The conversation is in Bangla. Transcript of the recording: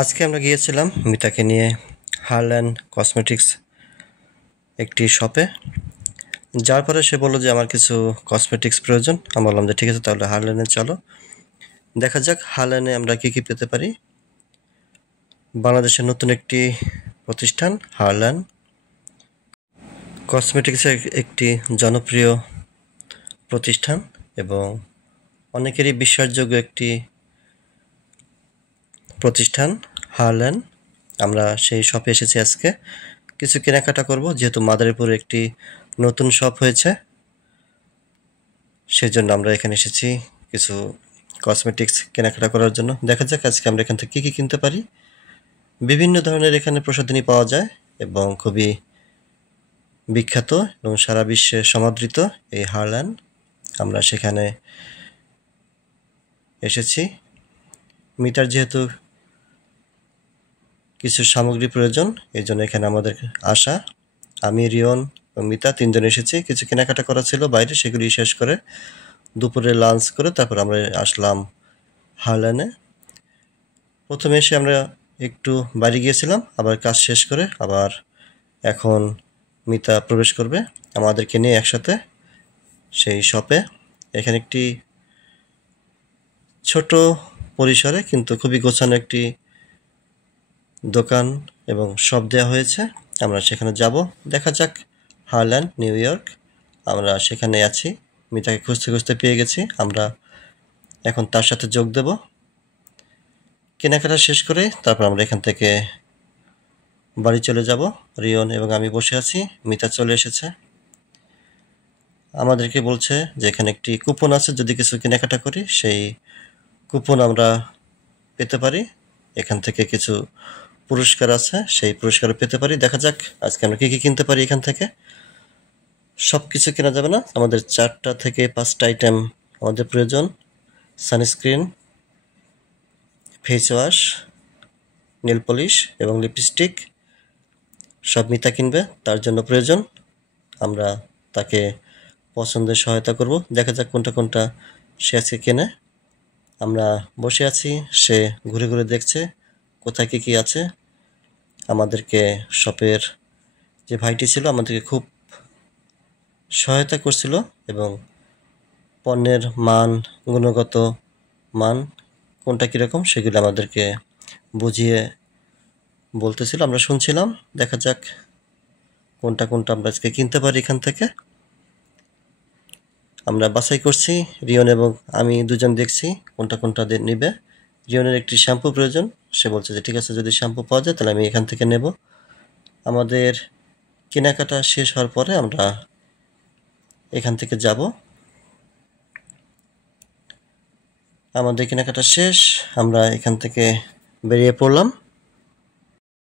আজকে আমরা গিয়েছিলাম মিতাকে নিয়ে হারল্যান্ড কসমেটিক্স একটি শপে। যার পরে সে বলল যে আমার কিছু কসমেটিক্স প্রয়োজন। আমি বললাম যে ঠিক আছে, তাহলে হারল্যান্ডে চলো, দেখা যাক হারল্যান্ডে আমরা কী কী পেতে পারি। বাংলাদেশের নতুন একটি প্রতিষ্ঠান হারল্যান্ড কসমেটিক্সের একটি জনপ্রিয় প্রতিষ্ঠান এবং অনেকেরই বিশ্বাসযোগ্য একটি প্রতিষ্ঠান হারল্যান্ড। আমরা সেই শপে এসেছি আজকে, কিছু কেনাকাটা করব, যেহেতু মাদারীপুরে একটি নতুন শপ হয়েছে, সেজন্য আমরা এখানে এসেছি কিছু কসমেটিক্স কেনাকাটা করার জন্য। দেখা যাক আজকে আমরা এখান থেকে কী কী কিনতে পারি। বিভিন্ন ধরনের এখানে প্রসাধনী পাওয়া যায় এবং খুবই বিখ্যাত এবং সারা বিশ্বে সমাদৃত এই হারল্যান্ড। আমরা সেখানে এসেছি। মিটার যেহেতু কিছু সামগ্রী প্রয়োজন, এই জন্য এখানে আমাদের আসা। আমি, রিয়ন এবং মিতা তিনজন এসেছি। কিছু কেনাকাটা করা ছিল বাইরে, সেগুলি শেষ করে দুপুরে লাঞ্চ করে তারপর আমরা আসলাম হারল্যান্ডে। প্রথমে এসে আমরা একটু বাইরে গিয়েছিলাম, আবার কাজ শেষ করে আবার এখন মিতা প্রবেশ করবে আমাদেরকে নিয়ে একসাথে সেই শপে। এখানে একটি ছোট পরিসরে কিন্তু খুবই গোছানো একটি দোকান এবং শপ দেওয়া হয়েছে। আমরা সেখানে যাব, দেখা যাক হারল্যান্ড নিউ ইয়র্ক। আমরা সেখানে আছি, মিতাকে খুঁজতে খুঁজতে পেয়ে গেছি। আমরা এখন তার সাথে যোগ দেব। কেনাকাটা শেষ করে তারপর আমরা এখান থেকে বাড়ি চলে যাব। রিয়ন এবং আমি বসে আছি, মিতা চলে এসেছে। আমাদেরকে বলছে যে এখানে একটি কুপন আছে, যদি কিছু কেনাকাটা করি সেই কুপন আমরা পেতে পারি। এখান থেকে কিছু পুরস্কার আছে, সেই পুরস্কার পেতে পারি। দেখা যাক আজকে আমরা কী কী কিনতে পারি এখান থেকে। সব কিছু কেনা যাবে না, আমাদের 4টা থেকে 5টা আইটেম আমাদের প্রয়োজন। Sunscreen, face wash, nail polish এবং লিপস্টিক সব মিতা কিনবে, তার জন্য প্রয়োজন। আমরা তাকে পছন্দের সহায়তা করব, দেখা যাক কোনটা কোনটা সে আজকে কেনে। আমরা বসে আছি, সে ঘুরে ঘুরে দেখছে কোথায় কী কী আছে। আমাদেরকে শপের যে ভাইটি ছিল আমাদেরকে খুব সহায়তা করছিল এবং পণ্যের মান, গুণগত মান কোনটা কীরকম সেগুলো আমাদেরকে বুঝিয়ে বলতেছিল, আমরা শুনছিলাম। দেখা যাক কোনটা কোনটা আমরা আজকে কিনতে পারি এখান থেকে। আমরা বাছাই করছি, রিয়ন এবং আমি দুজন দেখছি কোনটা কোনটা নেবে। রিয়নের একটি শ্যাম্পু প্রয়োজন, সে বলছে যে ঠিক আছে, যদি শ্যাম্পু পাওয়া যায় তাহলে আমি এখান থেকে নেব। আমাদের কেনাকাটা শেষ হওয়ার পরে আমরা এখান থেকে যাব। আমাদের কেনাকাটা শেষ, আমরা এখান থেকে বেরিয়ে পড়লাম।